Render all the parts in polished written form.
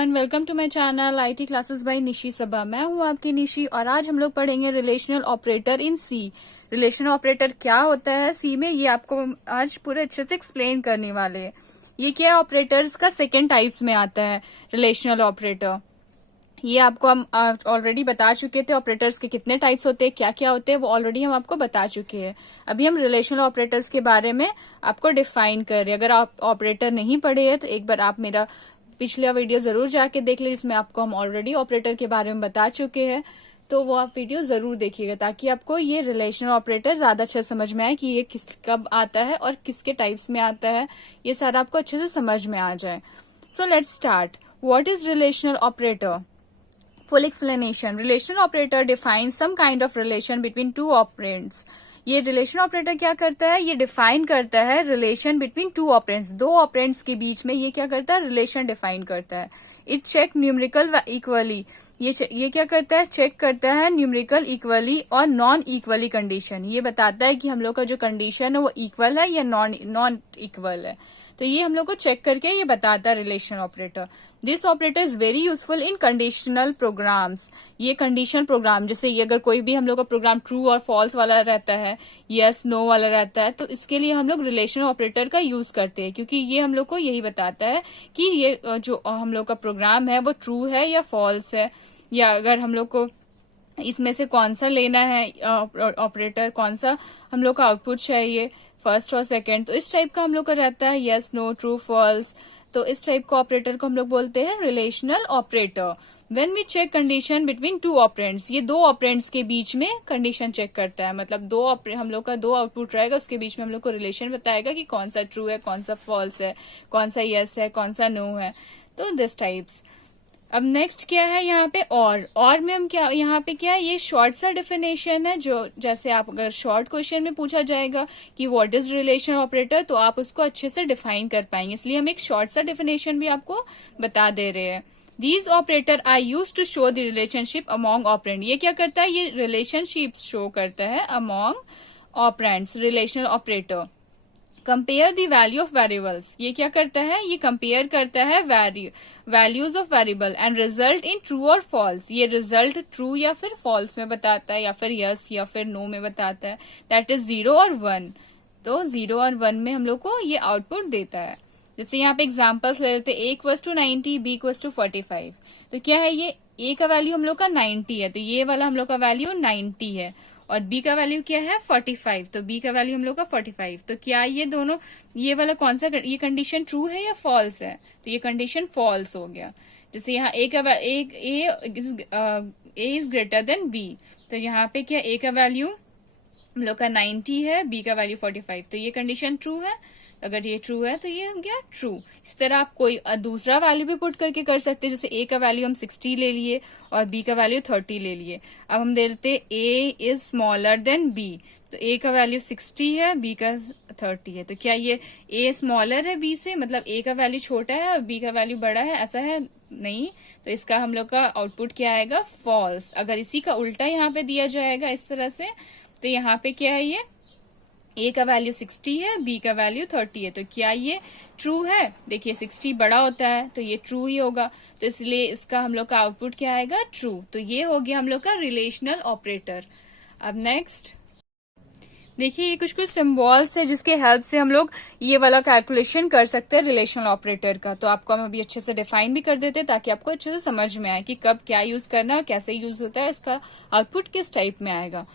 Everyone, welcome to my channel IT classes by Nishi Saba. मैं हूं आपकी निशी और आज हम लोग पढ़ेंगे relational operator in C. Relational operator क्या होता है सी में, ये आपको आज पूरे अच्छे से एक्सप्लेन करने वाले हैं। ये क्या ऑपरेटर्स का सेकेंड टाइप्स में आता है रिलेशनल ऑपरेटर। ये आपको हम ऑलरेडी बता चुके थे, ऑपरेटर्स के कितने टाइप्स होते हैं, क्या क्या होते हैं, वो ऑलरेडी हम आपको बता चुके हैं। अभी हम रिलेशनल ऑपरेटर्स के बारे में आपको डिफाइन कर रहे हैं। अगर आप ऑपरेटर नहीं पढ़े हैं तो एक बार आप मेरा पिछला वीडियो जरूर जाके देख ले, इसमें आपको हम ऑलरेडी ऑपरेटर के बारे में बता चुके हैं, तो वो आप वीडियो जरूर देखिएगा ताकि आपको ये रिलेशनल ऑपरेटर ज्यादा अच्छे समझ में आए कि ये किस कब आता है और किसके टाइप्स में आता है, ये सारा आपको अच्छे से समझ में आ जाए। So let's start. What is relational operator? Full explanation. Relational operator defines some kind of relation between two operands. ये रिलेशन ऑपरेटर क्या करता है? ये डिफाइन करता है रिलेशन बिटवीन टू ऑपरेंट्स, दो ऑपरेंट्स के बीच में ये क्या करता है? रिलेशन डिफाइन करता है। इट चेक न्यूमेरिकल इक्वली, ये क्या करता है? चेक करता है न्यूमेरिकल इक्वली और नॉन इक्वली कंडीशन। ये बताता है कि हम लोग का जो कंडीशन है वो इक्वल है या नॉन इक्वल है, तो ये हम लोग को चेक करके ये बताता है relation operator. This operator is very useful in conditional programs. ये कंडीशनल प्रोग्राम, जैसे ये अगर कोई भी हम लोग का प्रोग्राम ट्रू और फॉल्स वाला रहता है, यस नो वाला रहता है, तो इसके लिए हम लोग रिलेशन ऑपरेटर का यूज करते हैं, क्योंकि ये हम लोग को यही बताता है कि ये जो हम लोग का प्रोग्राम है वो ट्रू है या फॉल्स है, या अगर हम लोग को इसमें से कौन सा लेना है ऑपरेटर, कौन सा हम लोग का आउटपुट चाहिए, फर्स्ट और सेकंड, तो इस टाइप का हम लोग का रहता है, यस नो ट्रू फॉल्स। तो इस टाइप का ऑपरेटर को हम लोग बोलते हैं relational operator. When we check condition between two operands, ये दो ऑपरेंड्स के बीच में कंडीशन चेक करता है, मतलब हम लोग का दो आउटपुट रहेगा, उसके बीच में हम लोग को रिलेशन बताएगा कि कौन सा ट्रू है, कौन सा फॉल्स है, कौन सा यस है, कौन सा नो है, तो दिस टाइप्स। अब नेक्स्ट क्या है यहाँ पे, और में हम क्या यहाँ पे क्या है, ये शॉर्ट सा डेफिनेशन है, जो जैसे आप अगर शॉर्ट क्वेश्चन में पूछा जाएगा कि व्हाट इज रिलेशन ऑपरेटर, तो आप उसको अच्छे से डिफाइन कर पाएंगे, इसलिए हम एक शॉर्ट सा डेफिनेशन भी आपको बता दे रहे हैं। These operator are used to show the relationship among operand. ये क्या करता है? ये रिलेशनशिप शो करता है among operands, relational operator. Compare the value of variables, ये क्या करता है? ये कंपेयर करता है values of variable and result in true और फॉल्स। ये रिजल्ट ट्रू या फिर फॉल्स में बताता है, या फिर यस या फिर नो में बताता है, दैट इज 0 और 1। तो 0 और 1 में हम लोग को ये आउटपुट देता है। जैसे यहाँ पे एग्जाम्पल्स ले लेते हैं, A equals to 90, B equals to 45। तो क्या है? ये A का वैल्यू हम लोग का 90 है, तो ये वाला हम लोग का वैल्यू 90 है, और B का वैल्यू क्या है? 45, तो B का वैल्यू हम लोग का 45। तो क्या ये दोनों, ये वाला कौन सा, ये कंडीशन ट्रू है या फॉल्स है? तो ये कंडीशन फॉल्स हो गया। जैसे यहाँ A is greater than B, तो यहाँ पे क्या A का वैल्यू हम लोग का 90 है, B का वैल्यू 45, तो ये कंडीशन ट्रू है। अगर ये ट्रू है तो ये हो गया ट्रू। इस तरह आप कोई दूसरा वैल्यू भी पुट करके कर सकते हैं, जैसे A का वैल्यू हम 60 ले लिए और B का वैल्यू 30 ले लिए। अब हम दे देते A is smaller than B, तो A का वैल्यू 60 है, B का 30 है, तो क्या ये A स्मॉलर है B से, मतलब A का वैल्यू छोटा है और B का वैल्यू बड़ा है, ऐसा है? नहीं। तो इसका हम लोग का आउटपुट क्या आएगा? फॉल्स। अगर इसी का उल्टा यहाँ पे दिया जाएगा इस तरह से, तो यहाँ पे क्या है, ये A का वैल्यू 60 है, B का वैल्यू 30 है, तो क्या ये ट्रू है? देखिए 60 बड़ा होता है तो ये ट्रू ही होगा, तो इसलिए इसका हम लोग का आउटपुट क्या आएगा? ट्रू। तो ये हो गया हम लोग का रिलेशनल ऑपरेटर। अब नेक्स्ट देखिए, ये कुछ सिंबल्स है जिसके हेल्प से हम लोग ये वाला कैलकुलेशन कर सकते हैं रिलेशनल ऑपरेटर का। तो आपको हम अभी अच्छे से डिफाइन भी कर देते हैं ताकि आपको अच्छे से समझ में आए कि कब क्या यूज करना है, कैसे यूज होता है, इसका आउटपुट किस टाइप में आएगा।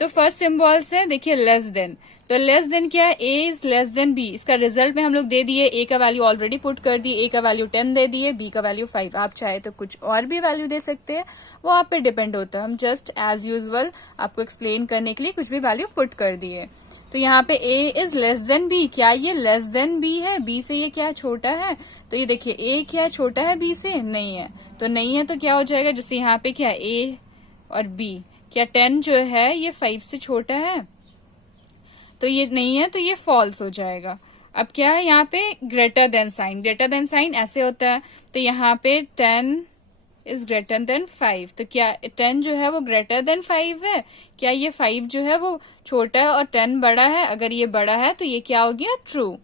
तो फर्स्ट सिंबल्स है, देखिए लेस देन। तो लेस देन क्या है? A is less than B। इसका रिजल्ट में हम लोग दे दिए, A का वैल्यू ऑलरेडी पुट कर दिए, A का वैल्यू 10 दे दिए, B का वैल्यू 5। आप चाहे तो कुछ और भी वैल्यू दे सकते हैं, वो आप पे डिपेंड होता है। हम जस्ट एज यूजुअल आपको एक्सप्लेन करने के लिए कुछ भी वैल्यू पुट कर दिए। तो यहाँ पे A is less than B, क्या ये लेस देन B है? B से ये क्या छोटा है? तो ये देखिए A क्या छोटा है B से? नहीं है, तो नहीं है तो क्या हो जाएगा? जैसे यहाँ पे क्या A और B, क्या 10 जो है ये 5 से छोटा है? तो ये नहीं है, तो ये फॉल्स हो जाएगा। अब क्या है यहाँ पे? Greater than sign. Greater than sign ऐसे होता है, तो यहाँ पे 10 इज ग्रेटर देन 5, तो क्या 10 जो है वो ग्रेटर देन 5 है? क्या ये 5 जो है वो छोटा है और 10 बड़ा है? अगर ये बड़ा है तो ये क्या हो गया? ट्रू।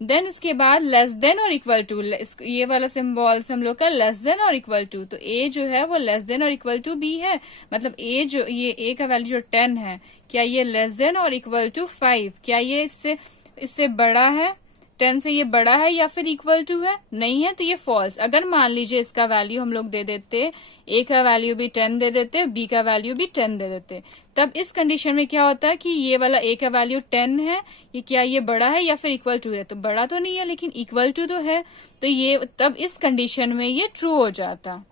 देन उसके बाद लेस देन और इक्वल टू, ये वाला सिंबल हम लोग का लेस देन और इक्वल टू, तो ए जो है वो लेस देन और इक्वल टू बी है, मतलब ए जो ये ए का वैल्यू जो 10 है, क्या ये लेस देन और इक्वल टू 5, क्या ये इससे बड़ा है, 10 से ये बड़ा है या फिर इक्वल टू है, नहीं है, तो ये फॉल्स। अगर मान लीजिए इसका वैल्यू हम लोग दे देते, ए का वैल्यू भी 10 दे देते, बी का वैल्यू भी 10 दे देते, तब इस कंडीशन में क्या होता है कि ये वाला ए का वैल्यू 10 है, ये क्या ये बड़ा है या फिर इक्वल टू है, तो बड़ा तो नहीं है लेकिन इक्वल टू तो है, तो ये तब इस कंडीशन में ये ट्रू हो जाता।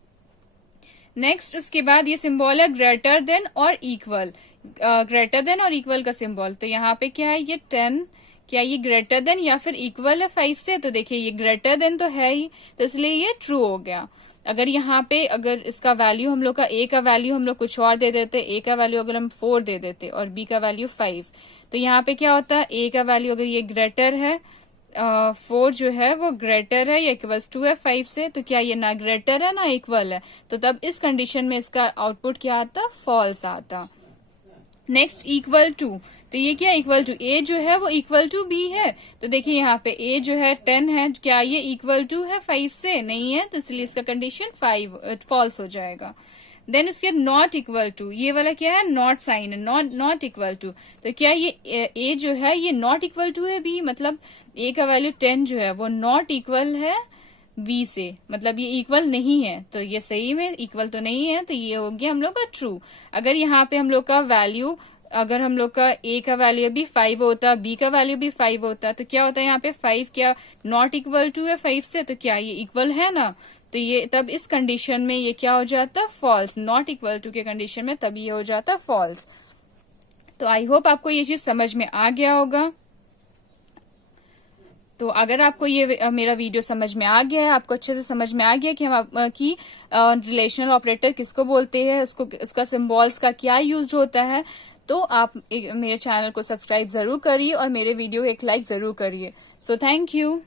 नेक्स्ट उसके बाद ये सिंबल है ग्रेटर देन और इक्वल, ग्रेटर देन और इक्वल का सिंबल, तो यहाँ पे क्या है ये 10, क्या ये ग्रेटर देन या फिर इक्वल है 5 से, तो देखिए ये ग्रेटर देन तो है ही, तो इसलिए ये ट्रू हो गया। अगर यहाँ पे अगर इसका वैल्यू हम लोग का ए का वैल्यू हम लोग कुछ और दे देते, ए का वैल्यू अगर हम 4 दे देते और बी का वैल्यू 5, तो यहाँ पे क्या होता है, ए का वैल्यू अगर ये ग्रेटर है 4 जो है वो ग्रेटर है या इक्वल्स टू है 5 से, तो क्या ये ना ग्रेटर है ना इक्वल है, तो तब इस कंडीशन में इसका आउटपुट क्या आता, फॉल्स आता। नेक्स्ट इक्वल टू, तो ये क्या इक्वल टू, ए जो है वो इक्वल टू बी है, तो देखिए यहाँ पे ए जो है 10 है, क्या ये इक्वल टू है 5 से, नहीं है, तो इसलिए इसका कंडीशन 5 फॉल्स हो जाएगा। देन उसके नॉट इक्वल टू, ये वाला क्या है, नॉट साइन है, नॉट इक्वल टू, तो क्या ये ए जो है ये नॉट इक्वल टू है बी, मतलब ए का वैल्यू 10 जो है वो नॉट इक्वल है बी से, मतलब ये इक्वल नहीं है, तो ये सही में इक्वल तो नहीं है, तो ये हो गया हम लोग का ट्रू। अगर यहाँ पे हम लोग का वैल्यू, अगर हम लोग का ए का वैल्यू भी 5 होता, बी का वैल्यू भी 5 होता, तो क्या होता है यहाँ पे 5 क्या नॉट इक्वल टू है 5 से, तो क्या ये इक्वल है ना, तो ये तब इस कंडीशन में ये क्या हो जाता, फॉल्स, नॉट इक्वल टू के कंडीशन में तब ये हो जाता फॉल्स। तो आई होप आपको ये चीज समझ में आ गया होगा। तो अगर आपको ये मेरा वीडियो समझ में आ गया है, आपको अच्छे से समझ में आ गया कि हम कि रिलेशनल ऑपरेटर किसको बोलते हैं, उसका सिंबल्स का क्या यूज होता है, तो आप मेरे चैनल को सब्सक्राइब जरूर करिए और मेरे वीडियो को एक लाइक जरूर करिए। So thank you.